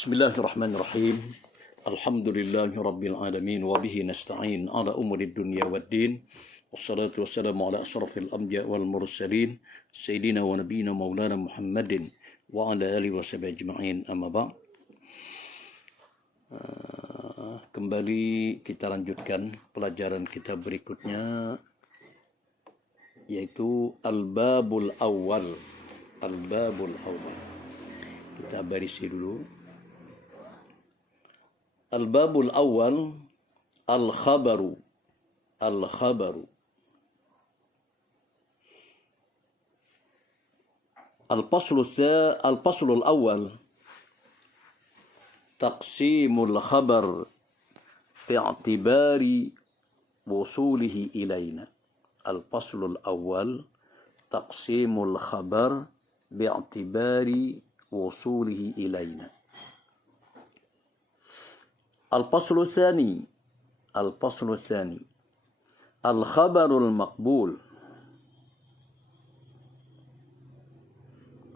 Bismillahirrahmanirrahim. Alhamdulillahi rabbil alamin wa bihi nasta'in ala umuri dunya waddin. Wassalatu wassalamu ala asyrafil anbiya wal mursalin sayyidina wa nabiyyina maulana Muhammadin wa ala alihi wa sahbihi ajma'in. Amma ba'd. Kembali kita lanjutkan pelajaran kita berikutnya, yaitu Al-Babul Awwal. Al-Babul Awwal. Kita barisi dulu. Al-Babul Awwal, Al-Khabaru. Al-Khabaru. Al-Faslul Awwal, Taqsimul Khabar bi'atibari wusulihi ilayna. Al-Faslul Awwal, Taqsimul Khabar bi'atibari wusulihi ilayna. Al-Faslu Tsani. Al-Faslu Tsani, Al-Khabarul Maqbul.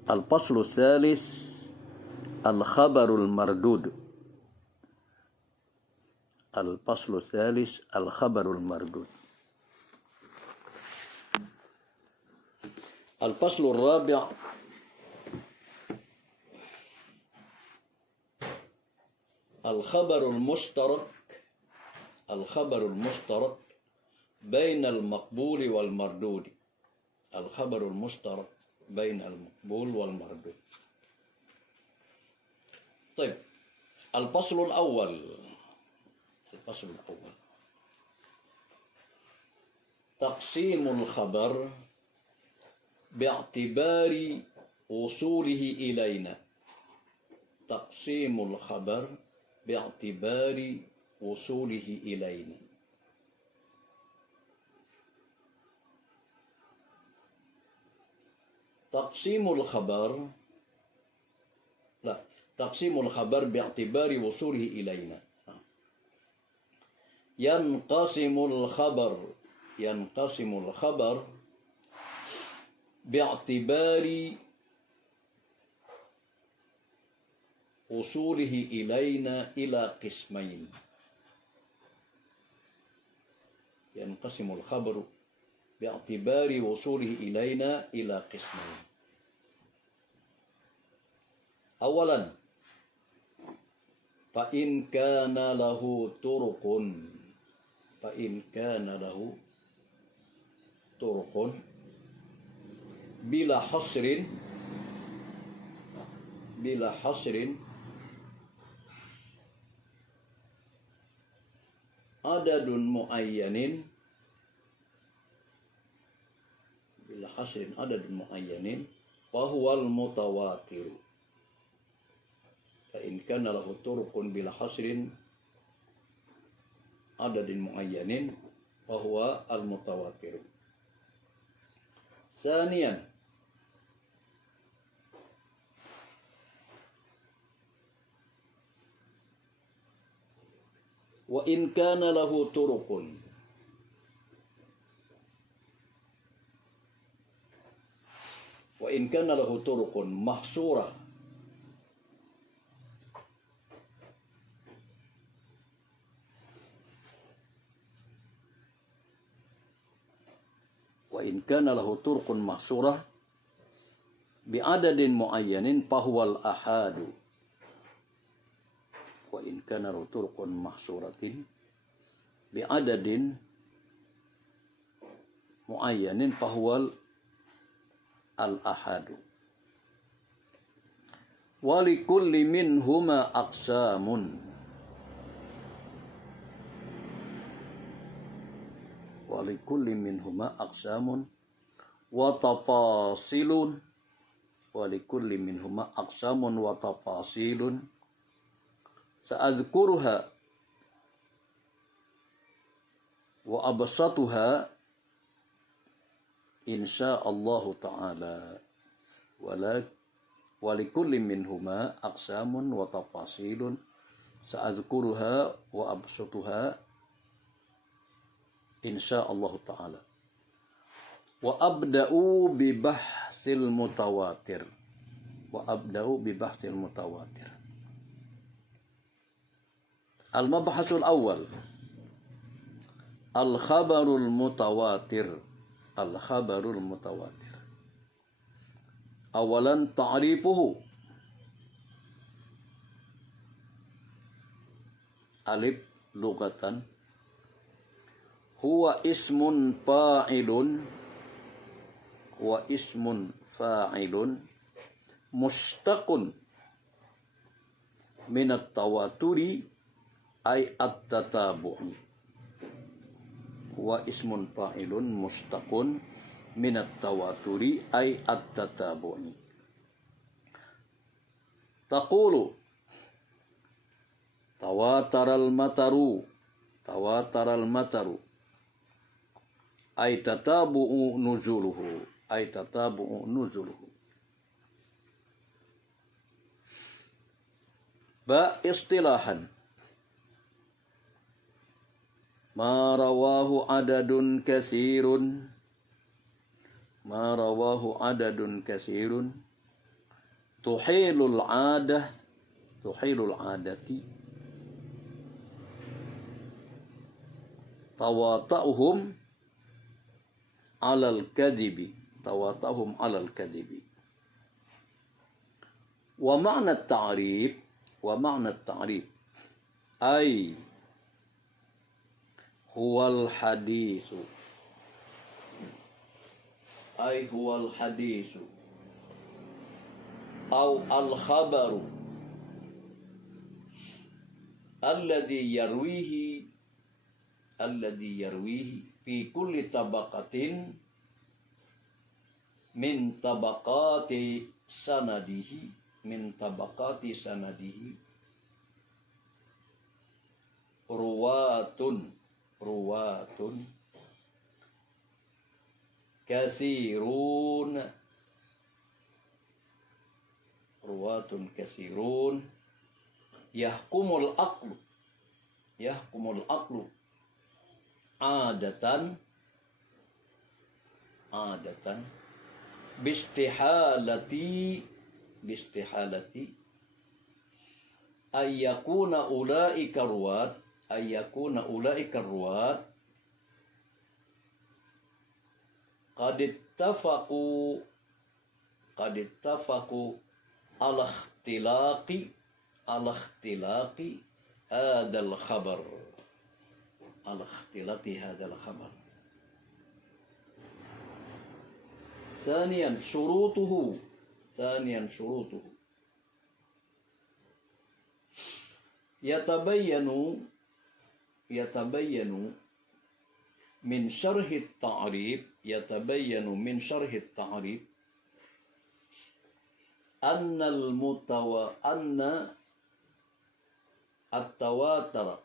Al-Faslu Tsalis, Al-Khabarul Mardud. Al-Faslu Tsalis, Al-Khabarul Mardud. Al-Faslu Rabi', Al-Khabarul Mushtarak. Al-Khabarul Mushtarak bain al-maqbul wal mardud. Al-Khabarul Mushtarak bain al-maqbul wal mardud. طيب. الفصل الأول. الفصل الأول، تقسيم الخبر باعتبار وصوله إلينا. تقسيم الخبر باعتبار وصوله إلينا. تقسيم الخبر، لا، تقسيم الخبر باعتبار وصوله إلينا. ينقسم الخبر باعتبار وصوله إلينا إلى قسمين. ينقسم الخبر باعتبار وصوله إلينا إلى قسمين. أولا، فإن كان له طرق. فإن كان له طرق بلا حصر. بلا حصر عدد معين. بلا حصر عدد معين فهو المتواتر. فإن كان له طرق بلا حصر عدد معين فهو المتواتر. ثانيا، وإن كان له طرق. وإن كان له طرق محصورة وإن كان له طرق محصورة بعدد معين فهو الآحاد. وإن كان له طرق محصورة بعدد معين فهو الآحاد. ولكل منهما أقسام. ولكل منهما أقسام وتفاصيل. ولكل منهما أقسام وتفاصيل سأذكرها وأبسطها إن شاء الله تعالى. ولكل منهما أقسام وتفاصيل سأذكرها وأبسطها إن شاء الله تعالى. وأبدأ ببحث المتواتر. وأبدأ ببحث المتواتر. Al-mabhasul awal. Al-khabarul mutawatir. Al-khabarul mutawatir. Awalan ta'rifuhu. Alif lughatan. Huwa ismun fa'ilun. Huwa ismun fa'ilun. Mustaqun minat tawaturi ay at-tatabu'i. Wa ismun fa'ilun mustaqun minat tawaturi ay at-tatabu'i. Taqulu tawataral mataru. Tawataral mataru ay tatabu'u nuzuluhu. Ay tatabu'u nuzuluhu. Ba istilahan. Ma rawahu adadun katsirun. Ma rawahu adadun katsirun. Tuhilul adah. Tuhilul adati. Tawata'uhum alal kadhibi. Tawata'uhum alal kadhibi. Wa ma'na at-ta'rif. Wa ma'na at-ta'rif ay huwal hadisu. Ay huwal hadisu aw al-khabaru alladhi yarwihi fi kulli tabaqatin min tabaqati sanadihi. Min tabaqati sanadihi ruwatun katsirun yahkumul aqlu adatan bistihalati ayyakuna ulaika ruwat qad ittafaqu ala ikhtilaqi hadzal khabar. Ala ikhtilaqi hadzal khabar. Thaniyan syurutuhu. Yatabayyanu min syarhi at-ta'rif. Yatabayyanu min syarhi at-ta'rif anna at-tawatur.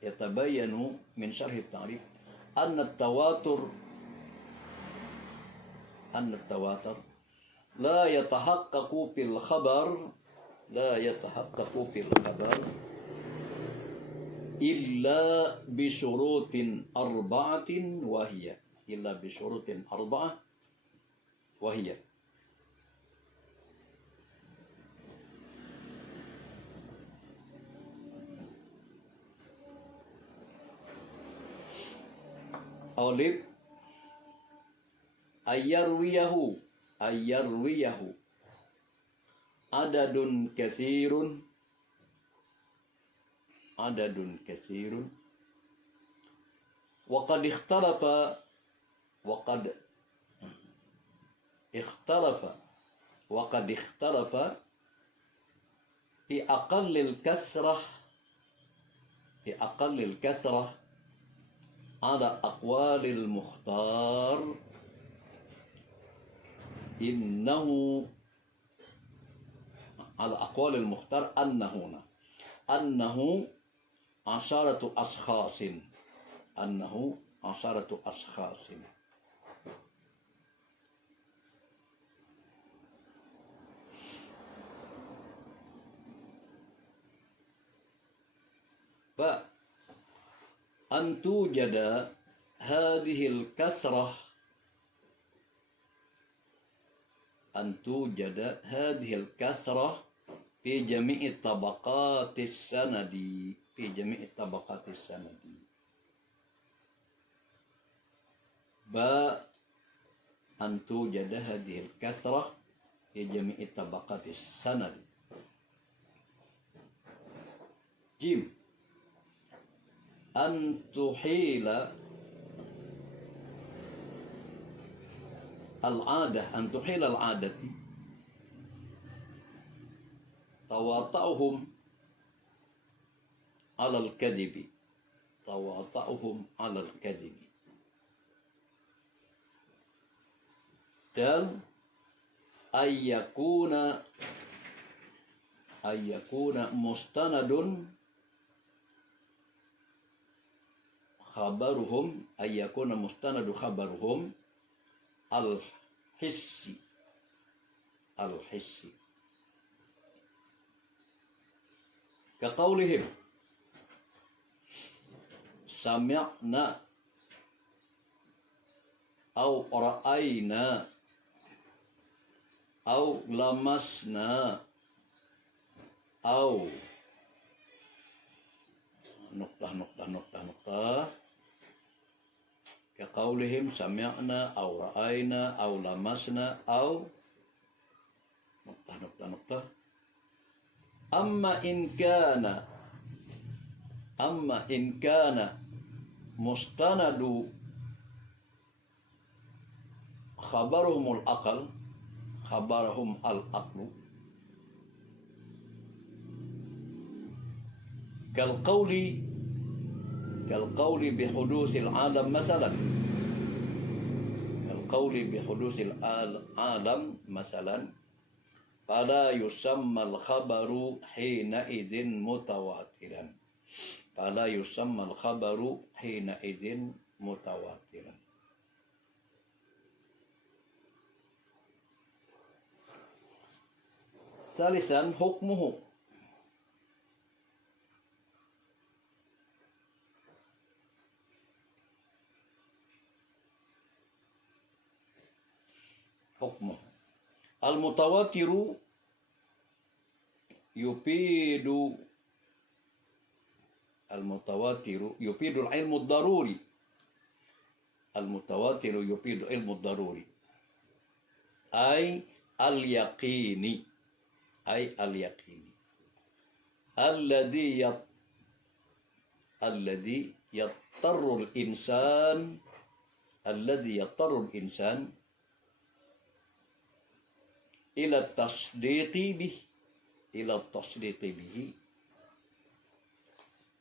Yatabayyanu min syarhi at-ta'rif anna at-tawatur la yatahaqqaqu fil khabar illa bi syurutin arba'atin wa hiya. Alif ayyarwiyahu adadun katsirun wa qad ikhtalafa fi aqallil kasrah ala aqwalil mukhtar innahu ala aqwalil mukhtar annahu asharatu ashkhasin. Fa antujada hadhil kasrah fi jami'i tabaqatis sanadi, fi jami'i tabaqatis sanadi. Ba an tujada hadhihi al-kathrah fi jami'i tabaqatis sanadi. Jim an tuhila al-'adah, an tuhila al-'adati tawata'uhum 'ala al-kadhibi, tawata'uhum 'ala al-kadhibi. Dan ayyakuna mustanadun khabaruhum, ayyakuna mustanadu khabaruhum al-hissi, al-hissi. Kaqaulihim sami'na au ra'ayna au lamasna au nuqtah. Kaqaulihim sami'na au ra'ayna au lamasna au nuqtah. Amma in kana mustanadu khabaruhum al-aql, khabarahum al-aqlu, kal qawli bihudusil alam masalan, fala yusamma al-khabaru hina idin mutawatiran, fala yusamma al-khabaru hina idin mutawatiran. Salisan hukmuhu, al-mutawatiru yufidu al-ilmu ad-daruri, al-mutawatiru yufidu ilmu ad-daruri ay al-yaqini, alladhi yattaru al-insan ila tasdiqi bihi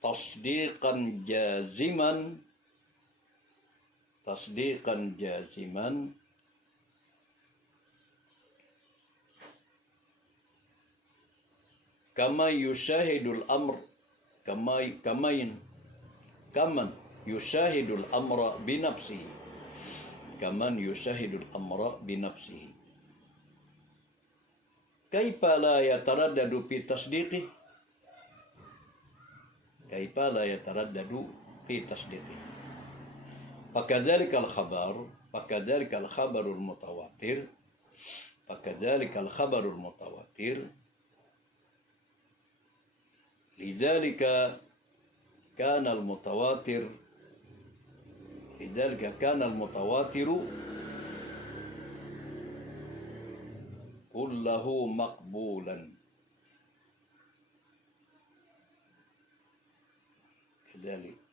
tasdiqan jaziman kama yushahidul amr, kaman yushahidul amra binafsihi, kaman yushahidul amra binafsihi. Kaifa la yataraddadu fi tasdiqi, kaifa la yataraddadu fi tasdiqi. Fakadzalika al-khabarul mutawatir, lidzalika kana al-mutawatiru kullahu maqbulan,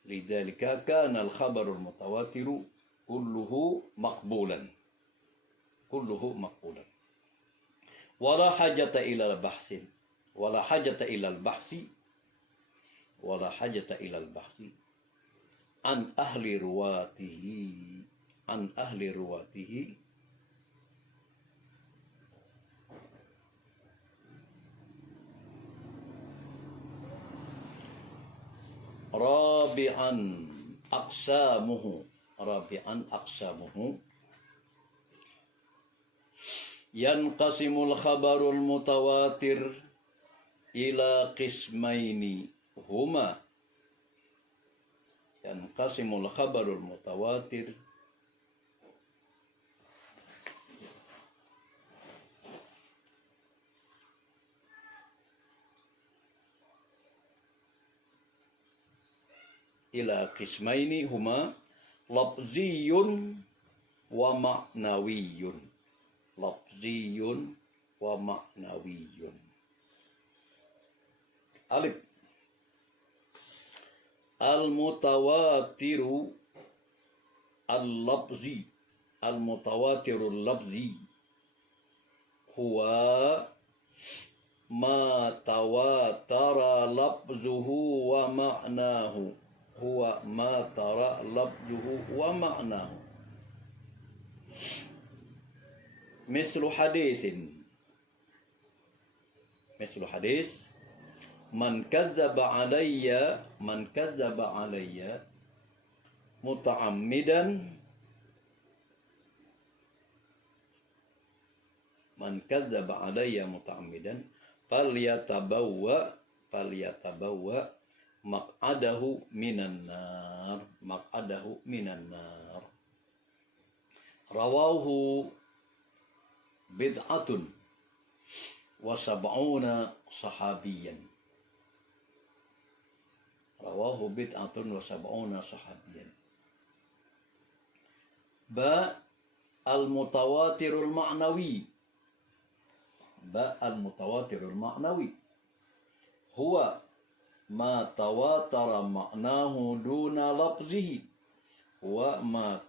lidzalika kana al-khabarul mutawatiru kulluhu maqbulan, wala hajata ila al-bahsi an ahli ruwatihi rabi'an aqsamuhu, yanqasimul khabarul mutawatir ila qismaini huma, yanqasimul khabarul mutawatir ila qismaini huma lafziyun wa ma'nawiyun. Lafziyun wa ma'nawiyun. Alif. Al-mutawatiru al-lafzi. Al-mutawatiru al-lafzi huwa ma tawatara lafzuhu wa ma'nahu. Huwa ma tara lafzuhu wa ma'nahu. Mislu hadithin. Mislu hadis. Man kadzdzaba alayya muta'ammidan. Man kadzdzaba alayya muta'ammidan falyatabawwa maq'adahu minan nar. Maq'adahu minan nar. Rawahu bid'atun wa sab'una sahabiyan. Rawahu bid'atun wa sab'una sahabiyan. Ba al-mutawatirul ma'nawi. Ba al-mutawatirul ma'nawi huwa ma tawatara ma'nahu duna lafzihi. Huwa ma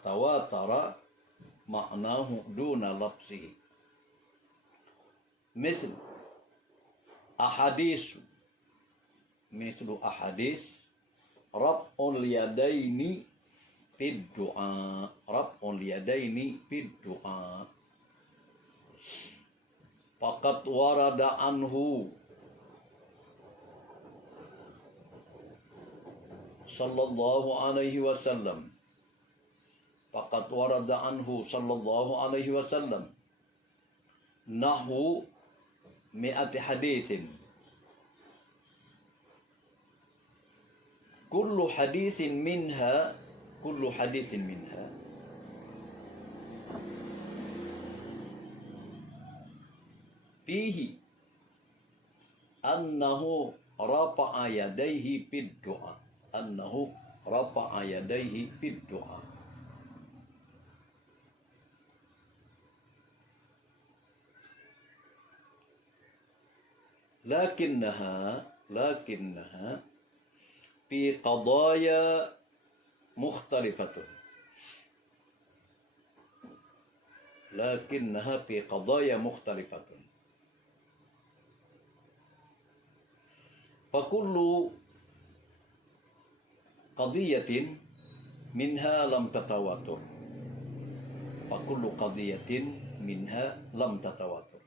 tawatara ma'nahu duna lafzihi. Misal ahadis. Mislu ahadis raf'ul yadaini fid du'a. Raf'ul yadaini fid du'a. Faqad warada anhu sallallahu alaihi wasallam. Faqad warada anhu sallallahu alaihi wasallam nahu mi'ati hadithin. Kullu hadithin minha fihi annahu rafa'a yadayhi fid du'a. Annahu rafa'a yadayhi fid du'a. Lakinnaha fi qadaya mukhtalifatun. Lakinnaha fi qadaya mukhtalifatun. Fakullu qadiyatin minha lam tatawatur. Fakullu qadiyatin minha lam tatawatur.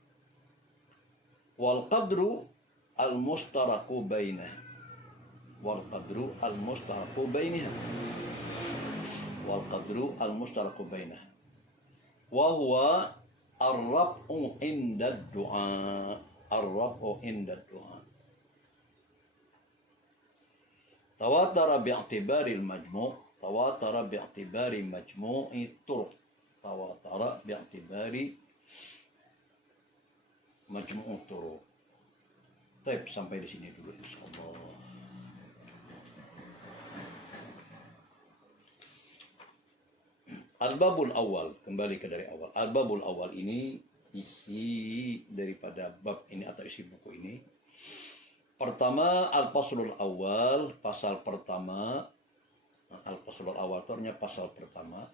Wal qadru al-mushtaraku bainah. Wal qadru al-mushtaraku bainah. Wal qadru al-mushtaraku bainah. Wa huwa ar-raf'u inda ad-du'a. Ar-raf'u inda ad-du'a. Tawatara bi'tibari al-majmu'. Tawatara bi'tibari majmu'i turuq. Tawatara bi'tibari majmu' turuq. Baik, sampai di sini dulu insyaallah. Al-babul awal, kembali ke dari awal. Al-babul awal ini isi daripada bab ini atau isi buku ini. Pertama, al-faslul awal, pasal pertama. Al-faslul awal itu artinya pasal pertama.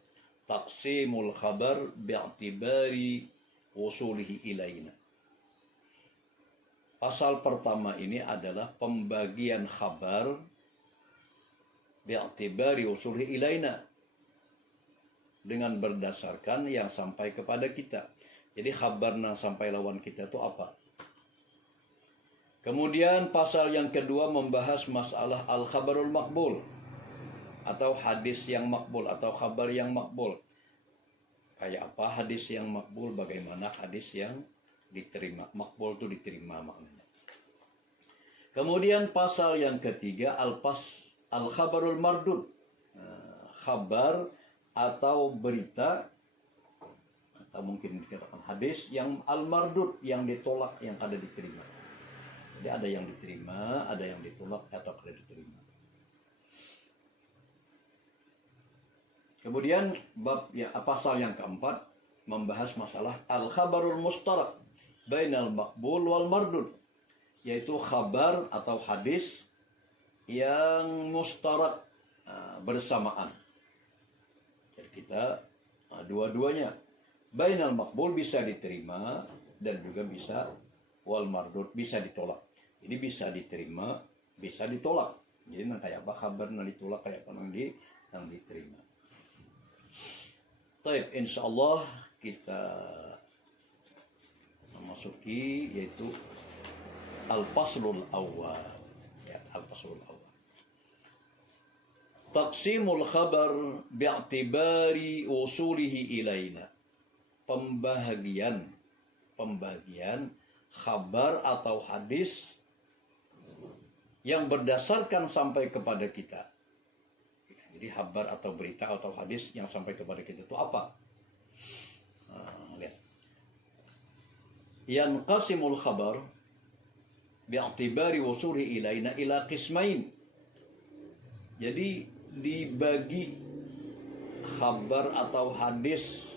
Taqsimul khabar bi'tibari wusulihi ilaina. Pasal pertama ini adalah pembagian khabar bi'tibari wusulihi ilaina, dengan berdasarkan yang sampai kepada kita. Jadi khabar yang sampai lawan kita itu apa? Kemudian pasal yang kedua membahas masalah al-khabarul makbul, atau hadis yang makbul, atau khabar yang makbul. Kayak apa hadis yang makbul, bagaimana hadis yang diterima. Makbul itu diterima maknanya. Kemudian pasal yang ketiga al-khabarul mardud. Khabar atau berita, atau mungkin dikatakan hadis yang al-mardud, yang ditolak, yang kada diterima. Jadi ada yang diterima, ada yang ditolak atau kada diterima. Kemudian bab ya pasal yang keempat membahas masalah al-khabarul mustarak bainal maqbul wal mardud, yaitu kabar atau hadis yang mustarak bersamaan. Jadi kita dua-duanya, bainal maqbul bisa diterima dan juga bisa wal mardud bisa ditolak. Jadi bisa diterima, bisa ditolak. Jadi kayak apa kabar yang ditolak, kayak apa yang diterima. Baik, insyaallah kita memasuki yaitu al-faslul awal. Ya, al-faslul awal. Taqsimul khabar bi'tibari usulihi ilaina. Pembagian khabar atau hadis yang berdasarkan sampai kepada kita. Jadi khabar atau berita atau hadis yang sampai kepada kita itu apa? Lihat. Yanqasimul khabar bi'tibari wusulihi ilaina ila qismain. Jadi dibagi khabar atau hadis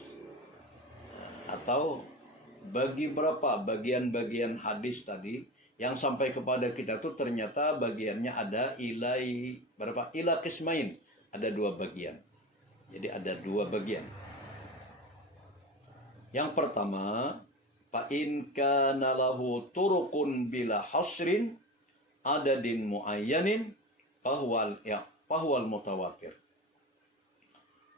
atau bagi berapa bagian-bagian hadis tadi yang sampai kepada kita tuh ternyata bagiannya ada ilai berapa? Ila qismain. Ada dua bagian. Jadi ada dua bagian. Yang pertama, fa in kana lahu turuqun bila hasrin adadin muayyanin fahuwal mutawatir.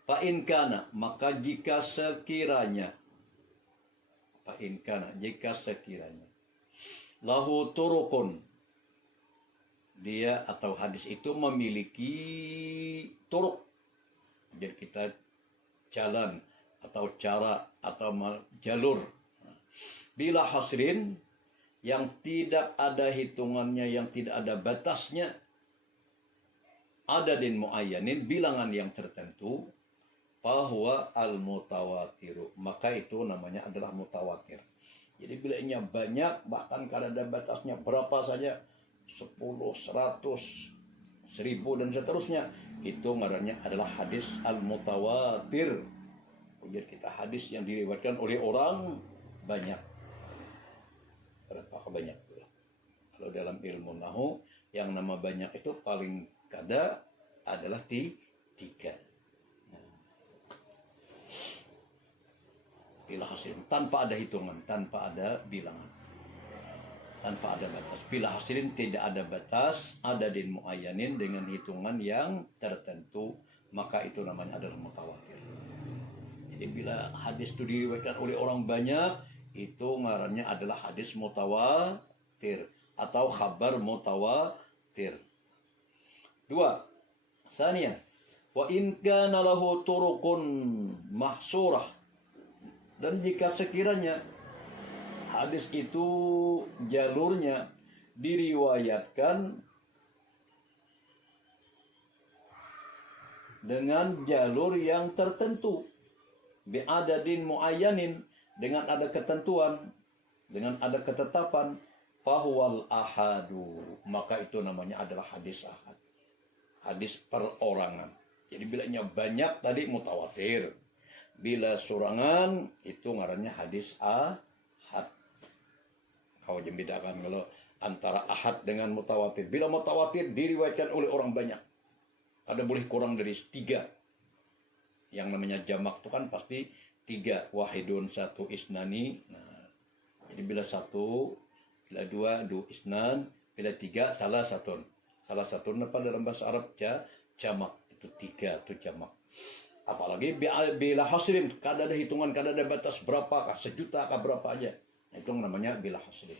Fa in kana, maka jika sekiranya lahu turuqun, dia atau hadis itu memiliki turuk. Jadi kita jalan atau cara atau jalur. Bila hasrin, yang tidak ada hitungannya, yang tidak ada batasnya. Adadin muayyanin, bilangan yang tertentu. Bahwa al-mutawatiru, maka itu namanya adalah mutawatir. Jadi bilangnya banyak, bahkan kalau ada batasnya berapa saja, 10, 100, 1000 dan seterusnya, itu ngarannya adalah hadis al-mutawatir. Jadi kita hadis yang diriwayatkan oleh orang banyak. Berapa banyak? Kalau dalam ilmu nahwu yang nama banyak itu paling kada adalah 3. Bila hasil tanpa ada hitungan, tanpa ada bilangan, tanpa ada batas. Bila hasilin tidak ada batas, ada din muayyanin dengan hitungan yang tertentu, maka itu namanya adalah mutawatir. Jadi bila hadis itu diriwayatkan oleh orang banyak, itu ngarannya adalah hadis mutawatir atau khabar mutawatir. 2. Tsaniyan, wa in kana lahu turuqun mahsurah. Dan jika sekiranya hadis itu jalurnya diriwayatkan dengan jalur yang tertentu, bi'adadin muayyanin, dengan ada ketentuan, dengan ada ketetapan, fahuwal ahadu, maka itu namanya adalah hadis ahad, hadis perorangan. Jadi bilanya banyak tadi mutawatir, bila surangan itu ngarannya hadis ahad. Kau membedakan kalau antara ahad dengan mutawatir. Bila mutawatir diriwayatkan oleh orang banyak, ada boleh kurang dari 3. Yang namanya jamak itu kan pasti 3. Wahidun, 1, isnani. Nah, jadi bila 1, bila 2, 2 isnan, bila 3, salah satu. Salah satu apa dalam bahasa Arab jamak, itu 3 itu jamak. Apalagi bila hasrin, kada ada hitungan, kada ada batas berapa, 1 juta kah berapa aja. Itu namanya bila hasrin.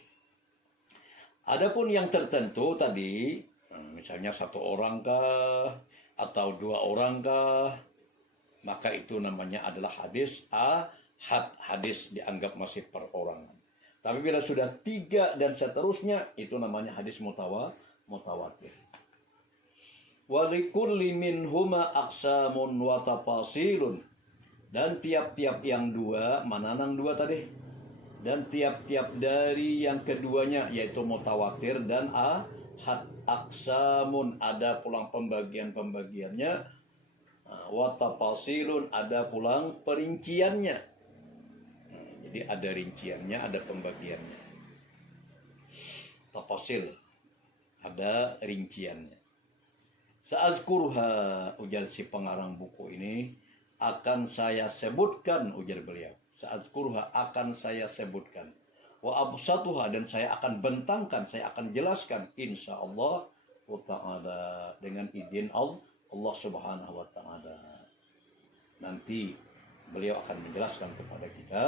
Adapun yang tertentu tadi, misalnya 1 orang kah, atau 2 orang kah, maka itu namanya adalah hadis ahad, hadis dianggap masih perorangan. Tapi bila sudah 3 dan seterusnya, itu namanya hadis mutawatir. Walikulli minhuma aqsamun wa tafasilun. Dan tiap-tiap yang 2, mana nang 2 tadi? Dan tiap-tiap dari yang keduanya, yaitu mutawatir dan ahad, aqsamun, ada pulang pembagian-pembagiannya, Wa tafasilun, ada pulang perinciannya. Jadi ada rinciannya, ada pembagiannya. Tafasil, ada rinciannya. Sa'azkurha, ujar si pengarang buku ini, akan saya sebutkan, ujar beliau. Sa'azkurha, akan saya sebutkan. Wa absatuha, dan saya akan bentangkan, saya akan jelaskan, insyaallah ta'ala, dengan izin Allah subhanahu wa ta'ala. Nanti beliau akan menjelaskan kepada kita.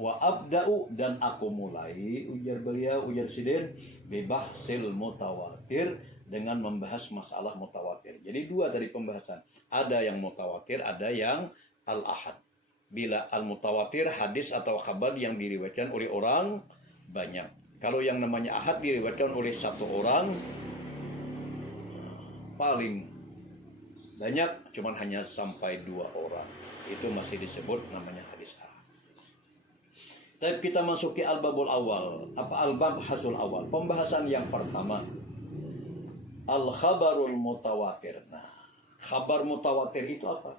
Wa abda'u, dan aku mulai, ujar beliau, ujar Sidin, bibahsil mutawatir, dengan membahas masalah mutawatir. Jadi dua dari pembahasan. Ada yang mutawatir, ada yang al-ahad. Bila al-mutawatir, hadis atau khabar yang diriwayatkan oleh orang banyak. Kalau yang namanya ahad diriwayatkan oleh satu orang, paling banyak cuman hanya sampai 2 orang. Itu masih disebut namanya hadis ahad. Tapi kita masuki al-babul awal. Apa al-bab hasul awal? Pembahasan yang pertama. Al-khabarul mutawatir. Nah, khabar mutawatir itu apa?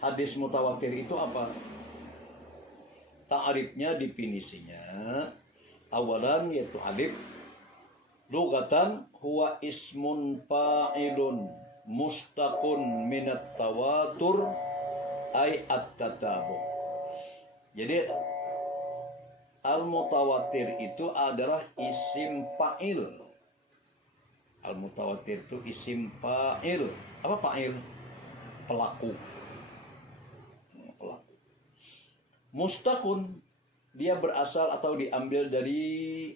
Hadis mutawatir itu apa? Ta'rifnya, definisinya. Awalan yaitu alif. Lugatan huwa ismun fa'ilun mustaqun minat tawatur ay at-tatabu. Jadi al-mutawatir itu adalah isim fa'il. Al-mutawatir itu isim fa'il. Apa fa'il? Pelaku. Pelaku. Mustaqun, dia berasal atau diambil dari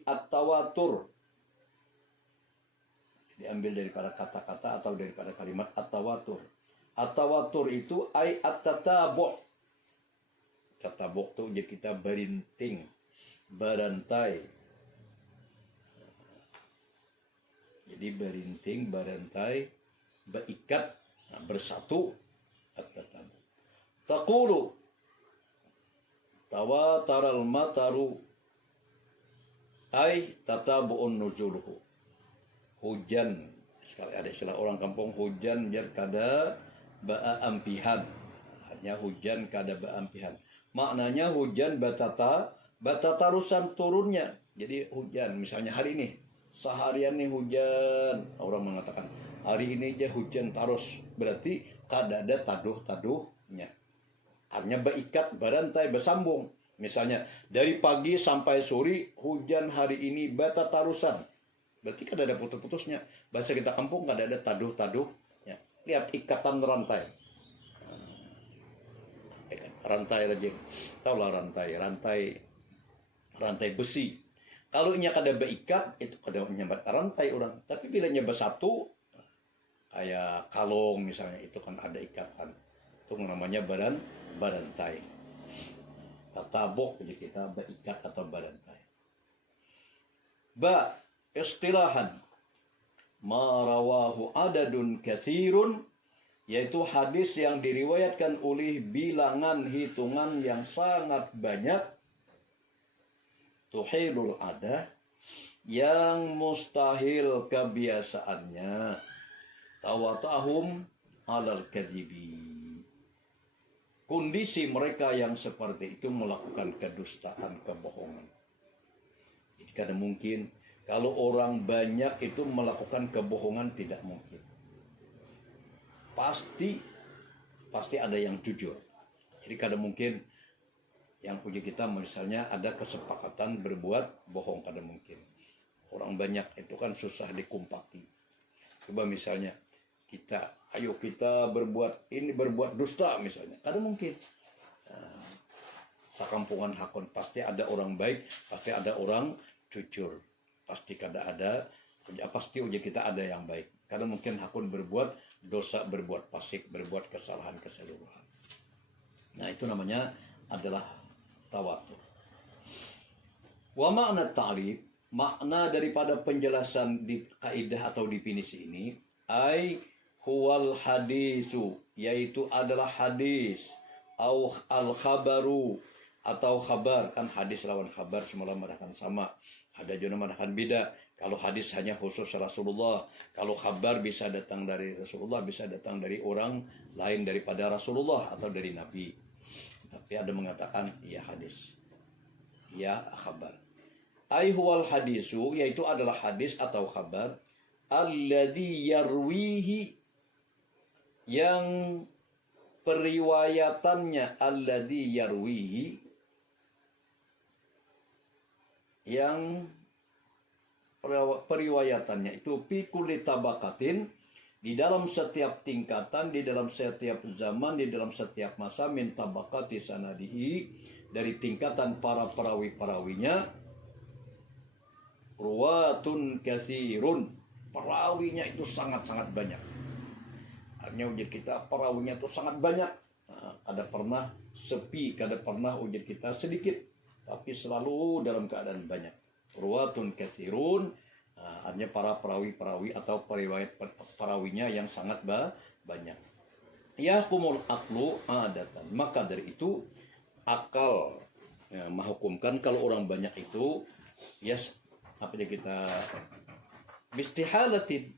at-tawatur. Diambil daripada kata-kata atau daripada kalimat at-tawatur. At-tawatur itu ay at-tatabu'. Tatabu' itu jadi kita berinting, berantai. Jadi berinting, berantai, berikat, bersatu. At-tatabu. Taqulu tawataral mataru ay tatabu'un nuzuluhu. Hujan, sekali ada istilah orang kampung, hujan jar kada ba'a ampihan. Hanya hujan kada ba'a ampihan. Maknanya hujan batatarusan turunnya. Jadi hujan, misalnya hari ini seharian nih hujan, orang mengatakan hari ini aja hujan terus, berarti kada ada taduh-taduhnya. Hanya berikat, berantai, bersambung. Misalnya dari pagi sampai sore hujan hari ini batatarusan, berarti kada ada putus-putusnya. Bahasa kita kampung kada ada taduh-taduhnya. Lihat ikatan rantai. Rantai aja, taulah rantai besi. Kalau nya kada beikat, itu kada nyambat rantai orang. Tapi bila nya bersatu, kayak kalung misalnya, itu kan ada ikatan. Itu namanya barantai. Tatabuk, jadi kita beikat atau barantai. Ba, istilahan. Marawahu adadun katsirun, yaitu hadis yang diriwayatkan oleh bilangan hitungan yang sangat banyak. Tuhilul ada, yang mustahil kebiasaannya. Tawatahum alal kadibi. Kondisi mereka yang seperti itu melakukan kedustaan, kebohongan. Jadi kadang mungkin kalau orang banyak itu melakukan kebohongan, tidak mungkin. Pasti ada yang jujur. Jadi kadang mungkin yang punya kita misalnya ada kesepakatan berbuat bohong, kada mungkin. Orang banyak itu kan susah dikumpaki. Coba misalnya ayo kita berbuat dusta misalnya, kada mungkin. Sakampungan hakon pasti ada orang baik, pasti ada orang jujur, pasti kada ada, pasti uji kita ada yang baik. Kada mungkin hakon berbuat dosa, berbuat fasik, berbuat kesalahan keseluruhan. Nah itu namanya adalah tawatur. Wa makna ta'rif, makna daripada penjelasan di kaidah atau definisi ini, ai huwal hadisu, yaitu adalah hadis, au al khabaru, atau khabar, kan hadis lawan khabar semalam akan sama. Ada juga mengatakan beda. Kalau hadis hanya khusus Rasulullah, kalau kabar bisa datang dari Rasulullah, bisa datang dari orang lain daripada Rasulullah atau dari Nabi. Tapi ada mengatakan ya hadis, ya kabar. Aihuwal hadisu, yaitu adalah hadis atau kabar alladzi yarwihi, yang periwayatannya alladzi yarwihi, yang periwayatannya itu fi kulli tabaqatin, di dalam setiap tingkatan, di dalam setiap zaman, di dalam setiap masa, min tabaqati sanadihi, dari tingkatan para perawi-perawinya, ruwatun katsirun, perawinya itu sangat-sangat banyak. Artinya ujar kita perawinya itu sangat banyak. Nah, ada pernah sepi, ada pernah ujar kita sedikit, tapi selalu dalam keadaan banyak. Ruwatun katsirun, artinya para perawi-perawi atau periwayat perawinya yang sangat banyak. Yahkumul aqlu adatan, maka dari itu akal menghukumkan kalau orang banyak itu ya apa yang kita bistihalatin,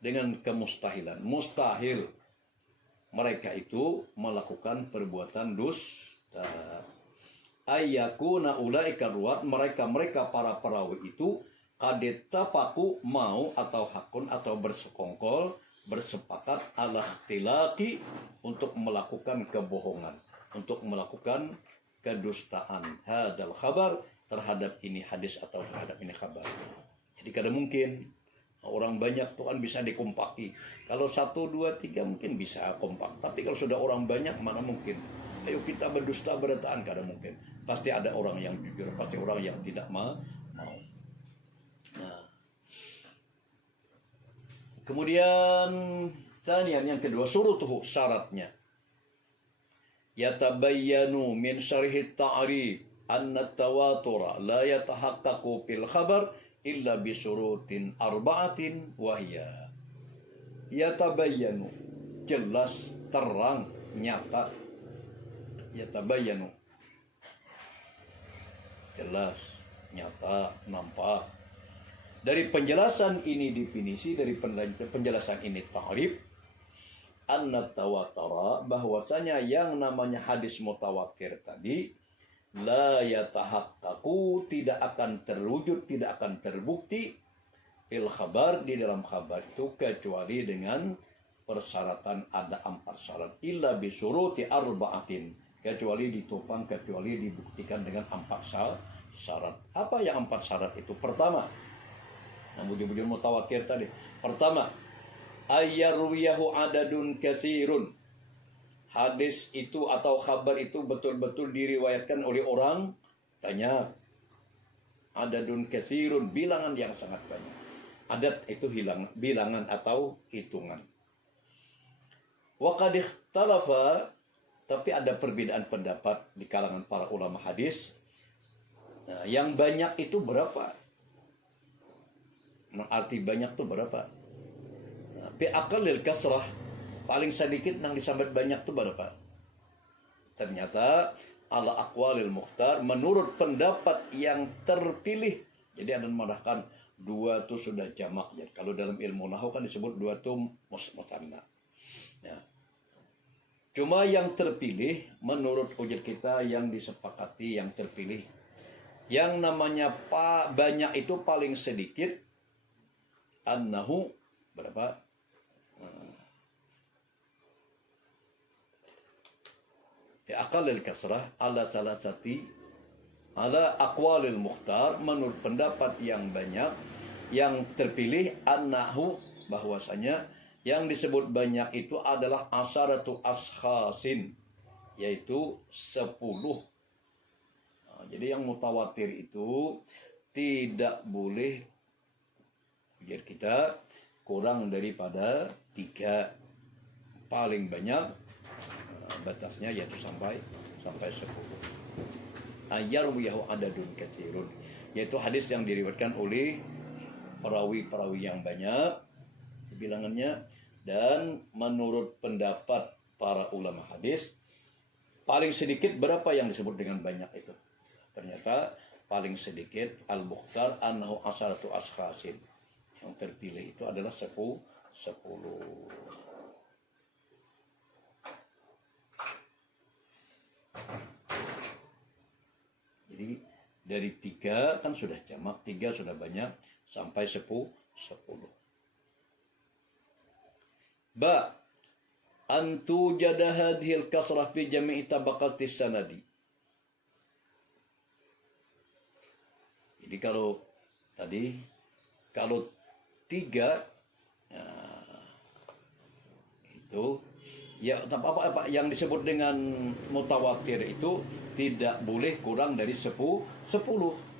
dengan kemustahilan. Mustahil mereka itu melakukan perbuatan dusta. Ayyakuna ulaika ruwat, mereka para perawi itu kadetafaku mau atau hakun atau bersekongkol, bersepakat ala ikhtilaqi, untuk melakukan kebohongan, untuk melakukan kedustaan hadal khabar, terhadap ini hadis atau terhadap ini khabar. Jadi kadang mungkin orang banyak tuh kan bisa dikompaki. Kalau 1, 2, 3 mungkin bisa kompak. Tapi kalau sudah orang banyak mana mungkin. Ayo kita berdusta berataan, kadang mungkin. Pasti ada orang yang jujur, pasti orang yang tidak mau. Nah. Kemudian yang kedua, surutuhu, syaratnya. Yatabayyanu min syarhi ta'rif anna tawatura la yatahaqqaqu fil khabar illa bisurutin arba'atin wahya. Yatabayyanu, jelas, terang, nyata. Yatabayyanu, jelas, nyata, nampak. Dari penjelasan ini definisi, dari penjelasan ini ta'rif, anna tawatara, bahwasanya yang namanya hadis mutawatir tadi la yatahaqqaqu, tidak akan terwujud, tidak akan terbukti fil khabar, di dalam khabar itu, kecuali dengan persyaratan, ada 4 syarat. Illa bisuruti arba'atin, kecuali ditopang, kecuali dibuktikan dengan 4 syarat. Apa yang 4 syarat itu? Pertama, bujur-bujur mutawatir tadi. Pertama, ayyarwiyahu adadun katsirun, hadis itu atau kabar itu betul-betul diriwayatkan oleh orang banyak. Adadun katsirun, bilangan yang sangat banyak. Adad itu bilangan atau hitungan. Wa qad ikhtalafa, tapi ada perbedaan pendapat di kalangan para ulama hadis. Nah, yang banyak itu berapa? Nah, arti banyak itu berapa? Bi aqallil kasrah, paling sedikit nang disambat banyak itu berapa? Ternyata ala aqwalil mukhtar, menurut pendapat yang terpilih. Jadi ada mengatakan 2 itu sudah jamak. Jadi kalau dalam ilmu nahwu kan disebut 2 itu musanna. Ya. Cuma yang terpilih menurut ujar kita, yang disepakati, yang terpilih, yang namanya banyak itu paling sedikit, annahu berapa? Aqallil kasrah ala salasati ala aqwalil mukhtar, menurut pendapat yang banyak, yang terpilih, annahu, bahwasanya yang disebut banyak itu adalah asharatu ashkhasin, yaitu 10. Nah, jadi yang mutawatir itu tidak boleh biar kita kurang daripada 3, paling banyak batasnya yaitu sampai 10. Ayyarwiyahu adadun katsirun, yaitu hadis yang diriwayatkan oleh perawi-perawi yang banyak bilangannya. Dan menurut pendapat para ulama hadis, paling sedikit berapa yang disebut dengan banyak itu? Ternyata paling sedikit. Al-Mukhtar annahu asharatu ashkhasin. Yang terpilih itu adalah 10. Jadi dari 3 kan sudah jamak, 3 sudah banyak, sampai 10. Ba antu jada hadhil kasrah fi jami'i tabaqatis sanadi. Jadi kalau 3 itu ya apa yang disebut dengan mutawatir itu tidak boleh kurang dari 10,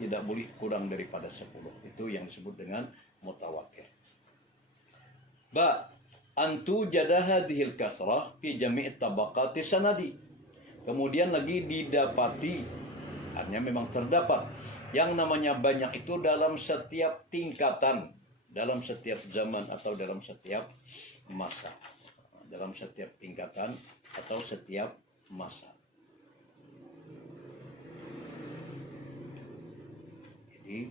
tidak boleh kurang daripada 10. Itu yang disebut dengan mutawatir. Ba antu jada hadhil kasrah fi jami'i tabaqatis sanadi. Kemudian lagi didapati, artinya memang terdapat yang namanya banyak itu dalam setiap tingkatan, dalam setiap zaman atau dalam setiap masa, dalam setiap tingkatan atau setiap masa. Jadi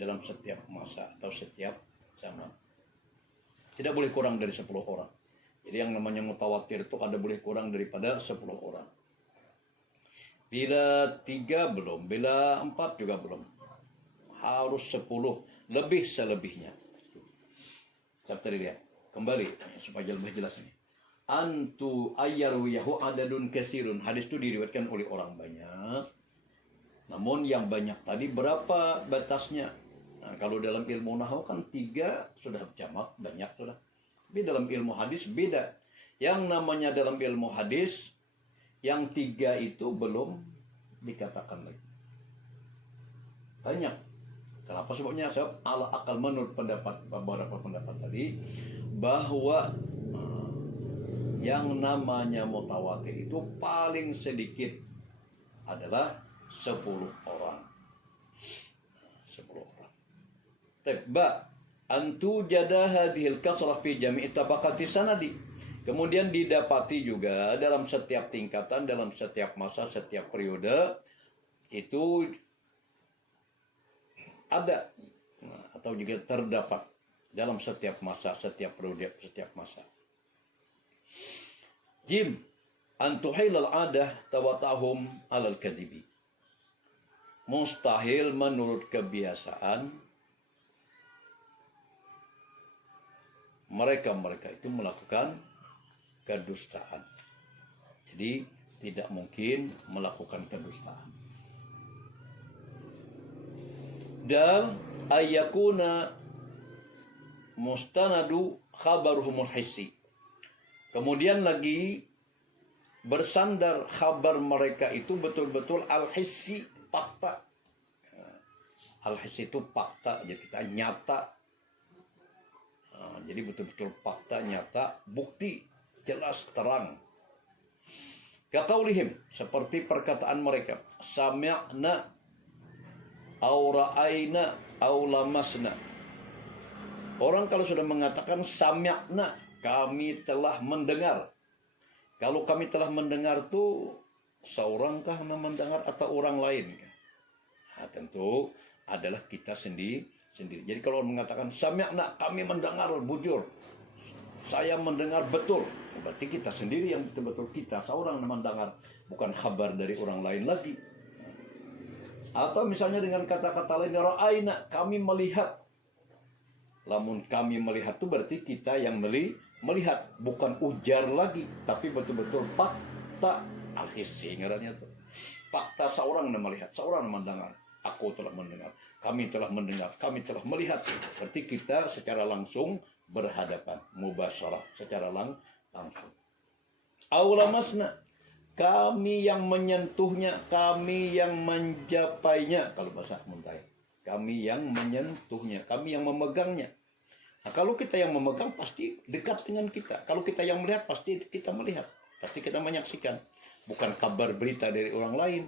dalam setiap masa atau setiap zaman tidak boleh kurang dari 10 orang. Jadi yang namanya mutawatir itu ada boleh kurang daripada 10 orang. Bila 3 belum, bila 4 juga belum. Harus 10 lebih selebihnya. Saya lihat kembali supaya lebih jelas ini. Antu ayyarwiyahu adadun kasirun. Hadis itu diriwayatkan oleh orang banyak. Namun yang banyak tadi berapa batasnya? Nah, kalau dalam ilmu nahwu kan 3 sudah jamak, banyak sudah. Tapi dalam ilmu hadis beda. Yang namanya dalam ilmu hadis, yang 3 itu belum dikatakan lagi. Banyak. Kenapa sebabnya? Sebab ala akal menurut beberapa pendapat tadi, bahwa yang namanya mutawatir itu paling sedikit adalah 10 orang. 10 orang. Ba antu jada hadhil kasrah fi jami'i tabaqati sanadi. Kemudian didapati juga dalam setiap tingkatan, dalam setiap masa, setiap periode itu ada atau juga terdapat dalam setiap masa, setiap periode, setiap masa. Jim antuhilal adah tawatahum alal kadibi. Mustahil menurut kebiasaan mereka itu melakukan kedustaan. Jadi tidak mungkin melakukan kedustaan. Dan ayakuna mustanadu khabaruhumul hissi. Kemudian lagi bersandar khabar mereka itu betul-betul al-hissi, fakta. Al-hissi itu fakta, jadi kita nyata. Jadi betul-betul fakta, nyata, bukti, jelas, terang. Kaqaulihim, seperti perkataan mereka, sami'na au ra'ayna au lamasna. Orang kalau sudah mengatakan sami'na, kami telah mendengar. Kalau kami telah mendengar tuh seorangkah mendengar atau orang lain? Nah, tentu adalah kita sendiri. Jadi kalau orang mengatakan sami'na, kami mendengar bujur, saya mendengar betul, berarti kita sendiri yang betul-betul kita seorang mendengar, bukan kabar dari orang lain lagi. Atau misalnya dengan kata-kata lain, ra'ayna, kami melihat. Lamun kami melihat itu berarti kita yang melihat, bukan ujar lagi, tapi betul-betul fakta al-hissi ngarannya tuh. Fakta seorang yang melihat, seorang yang mendengar. Aku telah mendengar, kami telah mendengar, kami telah melihat. Berarti kita secara langsung berhadapan, mubasyarah, secara langsung. Aulamasna, kami yang menyentuhnya, kami yang menjapainya. Kalau bahasa Muntahi, kami yang menyentuhnya, kami yang memegangnya. Nah, kalau kita yang memegang pasti dekat dengan kita. Kalau kita yang melihat pasti kita melihat, pasti kita menyaksikan. Bukan kabar berita dari orang lain.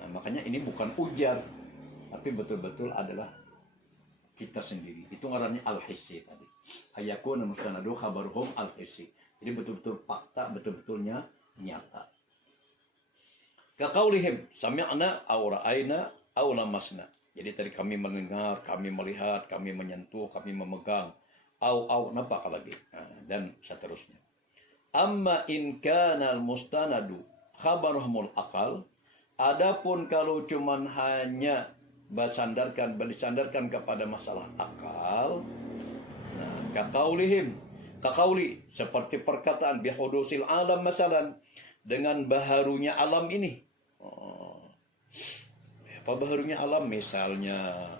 Nah, makanya ini bukan ujar, tapi betul-betul adalah kita sendiri. Itu ngarannya al-hissi tadi. Ayakuna mustanadu khabaruhum al-hissi. Jadi betul-betul fakta, betul-betulnya nyata. Kaqaulihim sami'na aw ra'ayna aw lamasna. Jadi tadi kami mendengar, kami melihat, kami menyentuh, kami memegang. Au nampak lagi. Dan seterusnya. Amma in kana al-mustanadu khabarahumul aqal. Adapun kalau cuman hanya bersandarkan kepada masalah akal, kaqauli seperti perkataan bihudusil alam masalan, dengan baharunya alam ini. Apa baharunya alam? Misalnya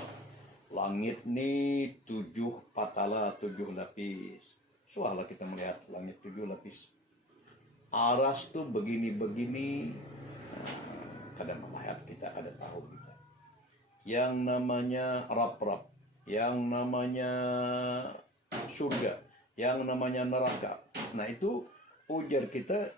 langit nih 7 patala, 7 lapis. Soalnya kita melihat langit 7 lapis. Aras tuh begini-begini. Kadang melihat kita ada tahu kita. Yang namanya rap-rap, yang namanya surga, yang namanya neraka. Nah itu ujar kita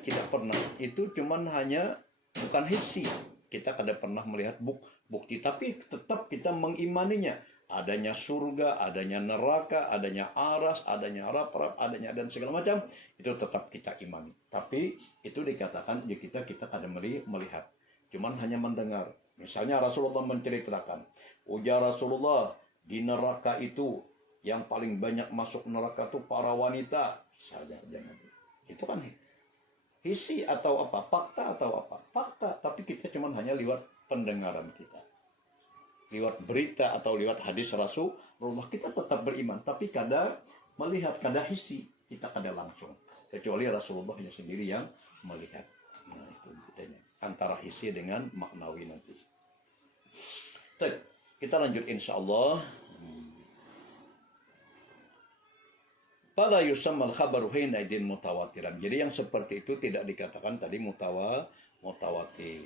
tidak pernah. Itu cuman hanya bukan hissi. Kita kada pernah melihat bukti, tapi tetap kita mengimaninya. Adanya surga, adanya neraka, adanya aras, adanya rap-rap, adanya dan segala macam. Itu tetap kita imani. Tapi itu dikatakan ya kita kada melihat. Cuman hanya mendengar. Misalnya Rasulullah menceritakan, ujar Rasulullah, di neraka itu yang paling banyak masuk neraka itu para wanita. Misalnya, jangan. Itu kan hisi atau apa? Fakta atau apa? Fakta, tapi kita cuma hanya lewat pendengaran kita. Lewat berita atau lewat hadis Rasulullah kita tetap beriman, tapi kada melihat, kada hisi, kita kada langsung. Kecuali Rasulullah hanya sendiri yang melihat. Nah, itu bedanya antara hisi dengan maknawi nanti. Kita lanjut insyaallah. Fala yusammal khabaru hina idin mutawatiran. Jadi yang seperti itu tidak dikatakan tadi mutawatir.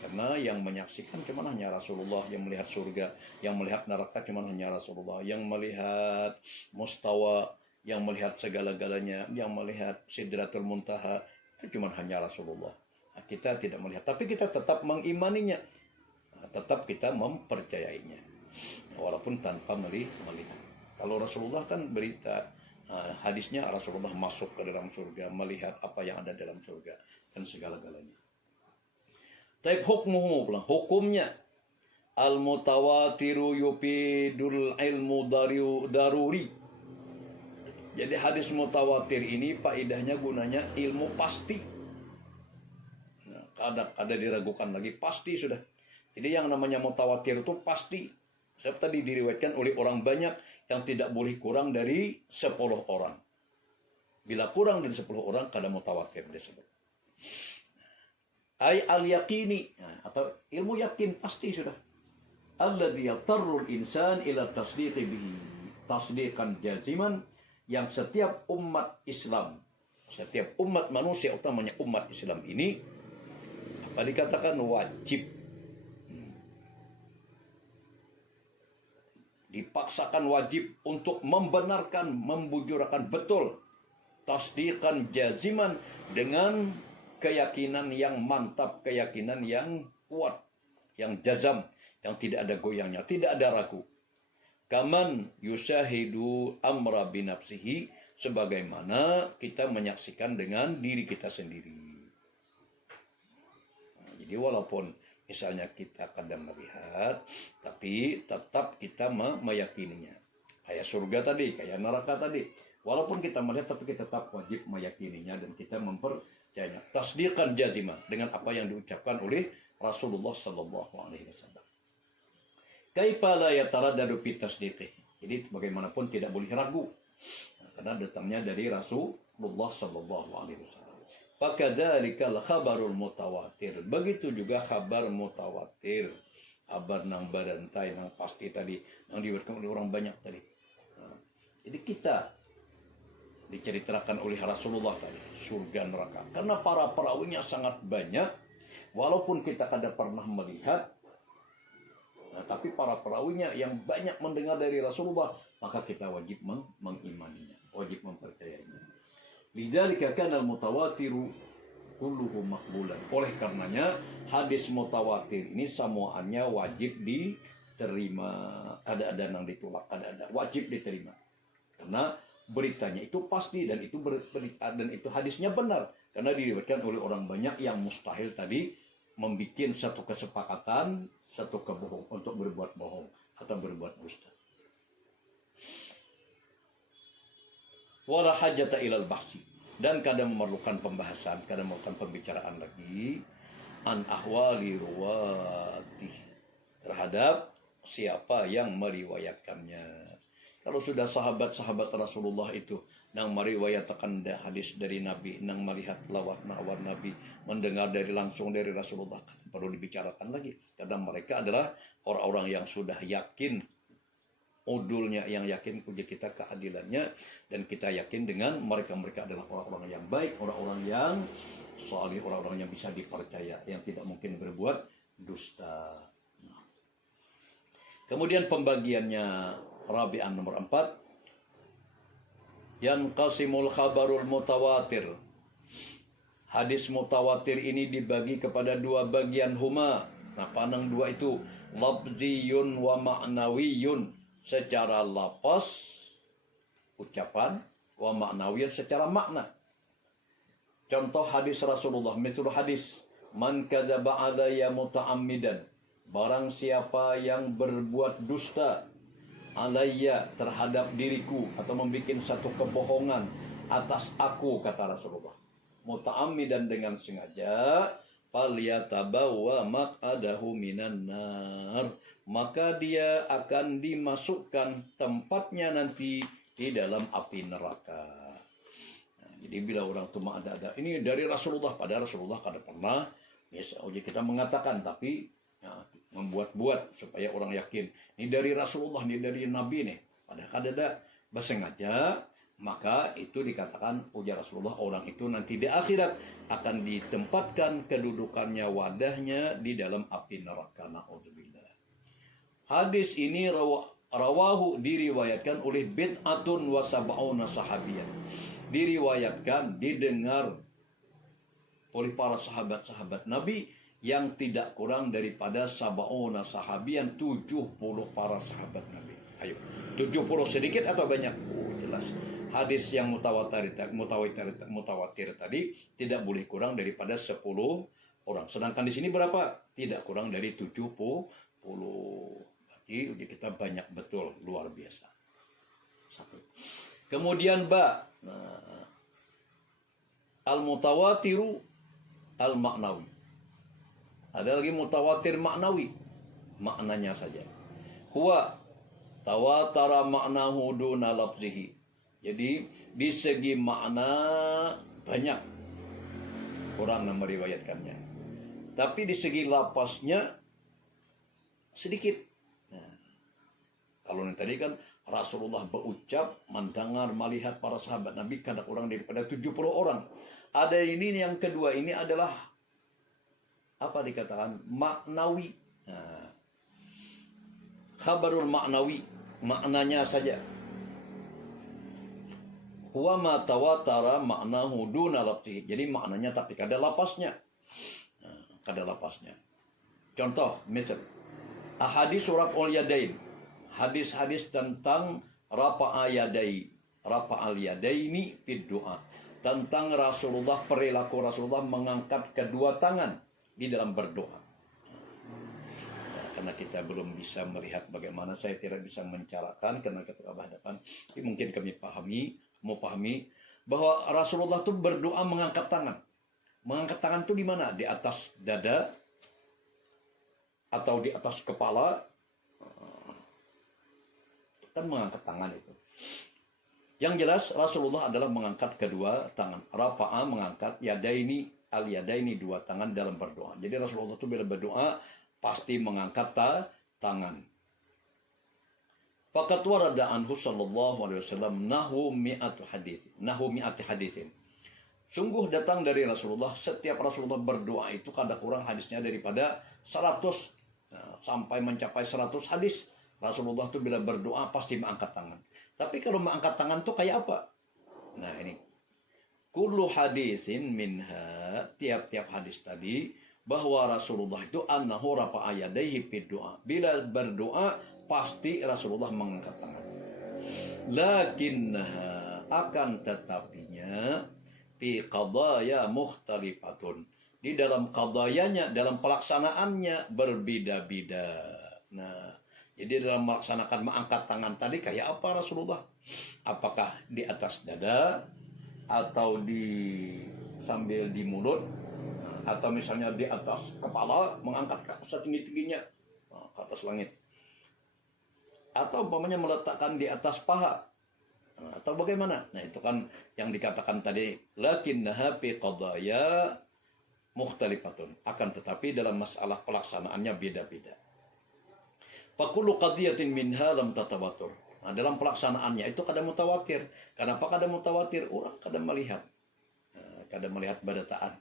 Karena yang menyaksikan cuma hanya Rasulullah, yang melihat surga, yang melihat neraka cuma hanya Rasulullah, yang melihat mustawa, yang melihat segala-galanya, yang melihat Sidratul Muntaha itu cuma hanya Rasulullah. Nah, kita tidak melihat, tapi kita tetap mengimaninya. Nah, tetap kita mempercayainya. Walaupun tanpa melihat. Kalau Rasulullah kan berita, hadisnya Rasulullah masuk ke dalam surga, melihat apa yang ada dalam surga dan segala-galanya. Tapi hukumnya al-mutawatiru yufidul ilmu daruri. Jadi hadis mutawatir ini faedahnya gunanya ilmu pasti. Nah, ada diragukan lagi, pasti sudah. Jadi yang namanya mutawatir itu pasti. Sebab tadi diriwayatkan oleh orang banyak yang tidak boleh kurang dari 10 orang. Bila kurang dari 10 orang, kada mutawatir disebut. Ay al-yaqini, atau ilmu yakin pasti sudah. Alladzi yatarrul insan ila tasdiqi bihi. Tasdiqan jaziman, yang setiap umat Islam, setiap umat manusia, utamanya umat Islam ini, apa dikatakan wajib, dipaksakan wajib untuk membenarkan, membujurkan betul, tasdiqan jaziman, dengan keyakinan yang mantap, keyakinan yang kuat, yang jazam, yang tidak ada goyangnya, tidak ada ragu. Kaman yusahidu amra binafsihi, sebagaimana kita menyaksikan dengan diri kita sendiri. Nah, jadi walaupun misalnya kita kadang melihat, tapi tetap kita meyakininya. Kayak surga tadi, kayak neraka tadi. Walaupun kita melihat, tapi kita tetap wajib meyakininya dan kita mempercayainya. Tasdiqan jazimah, dengan apa yang diucapkan oleh Rasulullah sallallahu alaihi wasallam. Kaifa la yataraddadu fi tasdiqih. Jadi bagaimanapun tidak boleh ragu. Karena datangnya dari Rasulullah sallallahu alaihi wasallam. Fakadzalikal khabarul mutawatir. Begitu juga kabar mutawatir. Kabar nang barantai, nang pasti tadi, yang diberikan oleh orang banyak tadi. Nah, jadi kita diceritakan oleh Rasulullah tadi, surga neraka. Karena para perawinya sangat banyak, walaupun kita kada pernah melihat, nah, tapi para perawinya yang banyak mendengar dari Rasulullah, maka kita wajib mengimaninya, wajib mempercayainya. Lidzalika kana al-mutawatiru kulluhu maqbulan. Oleh karenanya hadis mutawatir ini semuanya wajib diterima. Ada yang ditolak, ada wajib diterima. Karena beritanya itu pasti dan itu hadisnya benar. Karena diriwayatkan oleh orang banyak yang mustahil tadi membuat satu kesepakatan, satu kebohongan untuk berbuat bohong atau berbuat dusta. Wala hajata ilal bahsi, dan kadang memerlukan pembahasan, kadang memerlukan pembicaraan lagi an ahwali ruwatih, terhadap siapa yang meriwayatkannya. Kalau sudah sahabat-sahabat Rasulullah itu nang meriwayatkan hadis dari Nabi, nang melihat lawat nawar Nabi, mendengar langsung dari Rasulullah, perlu dibicarakan lagi. Karena mereka adalah orang-orang yang sudah yakin udulnya, yang yakin uji kita keadilannya, dan kita yakin dengan mereka adalah orang-orang yang baik, orang-orang yang salih, orang-orang yang bisa dipercaya, yang tidak mungkin berbuat dusta. Kemudian pembagiannya Rabi'an nomor 4, yanqasimul khabarul mutawatir. Hadis mutawatir ini dibagi kepada dua bagian huma. Nah, panang dua itu, lafziyun wa ma'nawiyun, secara lafaz ucapan, wa ma'nawiyun secara makna. Contoh hadis Rasulullah, misalnya hadis man kadzaba alayya muta'ammidan, barang siapa yang berbuat dusta alayya, terhadap diriku, atau membuat satu kebohongan atas aku, kata Rasulullah, muta'ammidan, dengan sengaja, falyatabawa maq'adahu minan nar, maka dia akan dimasukkan tempatnya nanti di dalam api neraka. Jadi bila orang itu ada ini dari Rasulullah, padahal Rasulullah kada pernah, misalnya kita mengatakan, tapi ya, membuat-buat supaya orang yakin ini dari Rasulullah, ini dari Nabi nih, padahal kada bersengaja, maka itu dikatakan ujar Rasulullah, orang itu nanti di akhirat akan ditempatkan kedudukannya, wadahnya di dalam api neraka. Na'udzubillah. Hadis ini rawahu, diriwayatkan oleh bid'atun wa sab'una sahabiyan, diriwayatkan, didengar oleh para sahabat-sahabat Nabi yang tidak kurang daripada sab'una sahabiyan, 70 para sahabat Nabi. Ayo, 70 sedikit atau banyak? Jelas. Hadis yang mutawatir tadi tidak boleh kurang daripada 10 orang. Sedangkan di sini berapa? Tidak kurang dari 70. Berarti kita banyak betul, luar biasa. Satu. Kemudian al-mutawatiru al-maknawi. Ada lagi mutawatir maknawi, maknanya saja. Huwa tawatara maknahu duna lafzihi. Jadi di segi makna banyak orang yang meriwayatkannya, tapi di segi lapasnya sedikit. Nah, kalau yang tadi kan Rasulullah berucap, mendengar, melihat para sahabat Nabi, kada kurang daripada 70 orang. Ada ini, yang kedua ini adalah apa dikatakan? Maknawi. Nah, khabarul maknawi, maknanya saja. Huwa ma tawatara maknahu duna lafzihi. Jadi maknanya tapi kada lapasnya. Nah, kada lapasnya. Contoh, misal ahadis surat al-yadain. Hadis-hadis tentang rafa'al yadaini fid du'a. Tentang Rasulullah, perilaku Rasulullah mengangkat kedua tangan di dalam berdoa. Karena kita belum bisa melihat bagaimana, saya tidak bisa mencarakan karena ketika berhadapan. Tapi mungkin kami mau pahami bahwa Rasulullah itu berdoa mengangkat tangan. Mengangkat tangan itu di mana? Di atas dada atau di atas kepala. Kan mengangkat tangan itu. Yang jelas Rasulullah adalah mengangkat kedua tangan. Rafa'a, mengangkat, yadaini, al-yadaini, dua tangan dalam berdoa. Jadi Rasulullah itu bila berdoa pasti mengangkat tangan. Faqad warada anhu sallallahu alaihi wasallam nahu mi'ati hadisin. Sungguh datang dari Rasulullah, setiap Rasulullah berdoa itu kada kurang hadisnya daripada 100 sampai mencapai 100 hadis. Rasulullah itu bila berdoa pasti mengangkat tangan. Tapi kalau mengangkat tangan itu kayak apa? Nah ini, kullu hadisin minha, tiap-tiap hadis tadi, bahwa Rasulullah itu annahu rafa'a yadayhi fid du'a. Bila berdoa pasti Rasulullah mengangkat tangan. Lakinnaha, akan tetapinya, fi qadaya mukhtalifatun. Di dalam qadayanya, dalam pelaksanaannya berbeda-beda. Nah, jadi dalam melaksanakan mengangkat tangan tadi kayak apa Rasulullah? Apakah di atas dada atau sambil di mulut, atau misalnya di atas kepala mengangkat ke setinggi-tingginya ke atas langit, atau umpamanya meletakkan di atas paha, atau bagaimana? Nah, itu kan yang dikatakan tadi, lakinnaha fi qadaya mukhtalifatun, akan tetapi dalam masalah pelaksanaannya beda-beda. Fakulu qadiyatin minha lam tatawatur. Nah, dalam pelaksanaannya itu kadang mutawatir. Kenapa kadang mutawatir? Orang kadang melihat, badataan.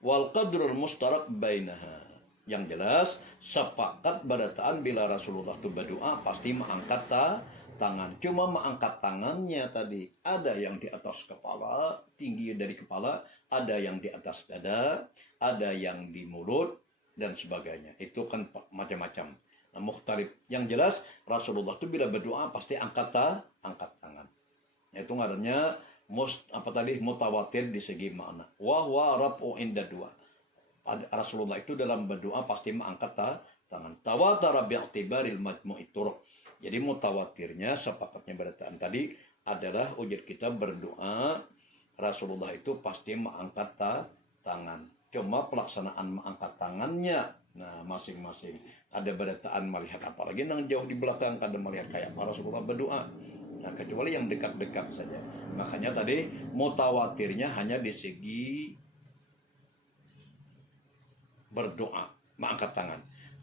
Wal qadrul mustarak bainaha. Yang jelas sepakat badataan bila Rasulullah itu berdoa pasti mengangkat tangan. Cuma mengangkat tangannya tadi ada yang di atas kepala, tinggi dari kepala, ada yang di atas dada, ada yang di mulut dan sebagainya. Itu kan macam-macam. Nah, mukhtalif. Yang jelas Rasulullah itu bila berdoa pasti angkat tangan. Itu ngarannya mutawatir di segi makna. Wa huwa raf'u inda dua. Rasulullah itu dalam berdoa pasti mengangkat tangan. Tawatara bi'tibaril majmu'i turuq. Jadi mutawatirnya sepakatnya badataan tadi adalah ujar kita berdoa Rasulullah itu pasti mengangkat tangan. Cuma pelaksanaan mengangkat tangannya, nah masing-masing ada badataan melihat, apalagi yang jauh di belakang kadang melihat kayak Rasulullah berdoa. Nah, kecuali yang dekat-dekat saja. Makanya tadi mutawatirnya hanya di segi berdoa, mengangkat tangan.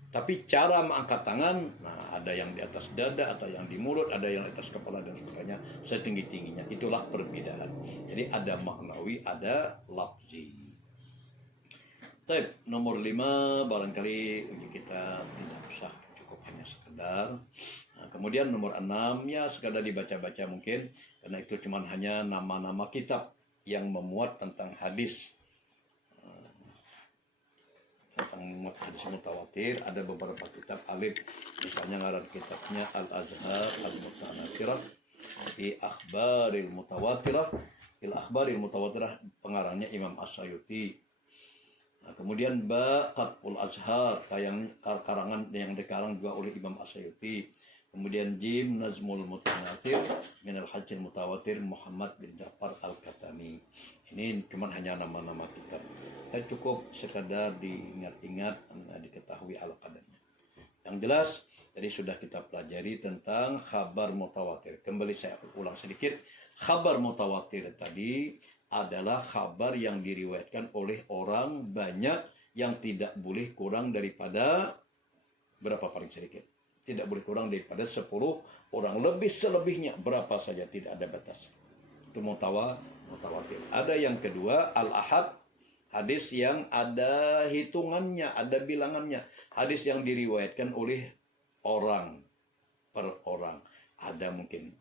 Tapi cara mengangkat tangan, nah ada yang di atas dada, atau yang di mulut, ada yang di atas kepala dan sebagainya, setinggi-tingginya. Itulah perbedaan. Jadi ada maknawi, ada lafzi. Baik, nomor 5 barangkali uji kita tidak usah, cukup hanya sekedar. Nah, kemudian nomor 6 ya sekadar dibaca-baca mungkin, karena itu cuma hanya nama-nama kitab yang memuat tentang hadis. Tentang hadis mutawatir ada beberapa kitab alif, misalnya ngaran kitabnya Al-Azhar Al-Mutanasirah fi akhbaril mutawatirah, pengarangnya Imam As-Sayuti. Nah, kemudian Qat'ul Azhar, karangan yang dikarang juga oleh Imam As-Sayuti. Kemudian Jim Nazmul Mutanatir min al-Hajjil Mutawatir Muhammad bin Ja'far Al-Katani. Ini cuma hanya nama-nama kitab. Dan cukup sekadar diingat-ingat, diketahui al-qadarnya. Yang jelas, tadi sudah kita pelajari tentang khabar mutawatir. Kembali saya ulang sedikit. Khabar mutawatir tadi adalah khabar yang diriwayatkan oleh orang banyak yang tidak boleh kurang daripada berapa paling sedikit. Tidak boleh kurang daripada 10 orang. Lebih selebihnya berapa saja, tidak ada batas. Itu mutawatir. Ada yang kedua, al-ahad, hadis yang ada hitungannya, ada bilangannya. Hadis yang diriwayatkan oleh orang per orang. Ada mungkin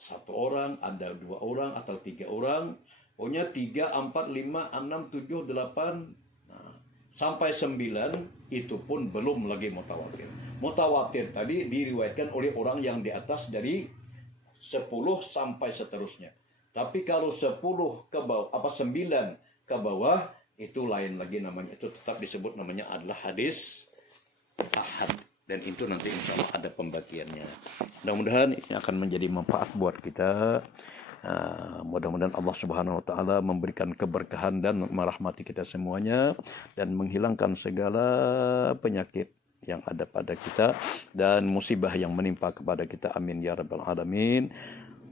1 orang, ada 2 orang, atau 3 orang. Pokoknya 3, 4, 5, 6, 7, 8, sampai 9 itu pun belum lagi mutawatir. Mutawatir tadi diriwayatkan oleh orang yang di atas dari 10 sampai seterusnya. Tapi kalau 10 ke bawah, 9 ke bawah, itu lain lagi namanya. Itu tetap disebut namanya adalah hadis ahad. Dan itu nanti insya Allah ada pembagiannya. Mudah-mudahan ini akan menjadi manfaat buat kita. Mudah-mudahan Allah Subhanahu wa taala memberikan keberkahan dan merahmati kita semuanya dan menghilangkan segala penyakit yang ada pada kita dan musibah yang menimpa kepada kita. Amin ya rabbal alamin.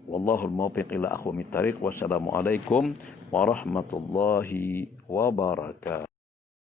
Wallahul muwaffiq ila aqwamit thariq. Wassalamualaikum warahmatullahi wabarakatuh.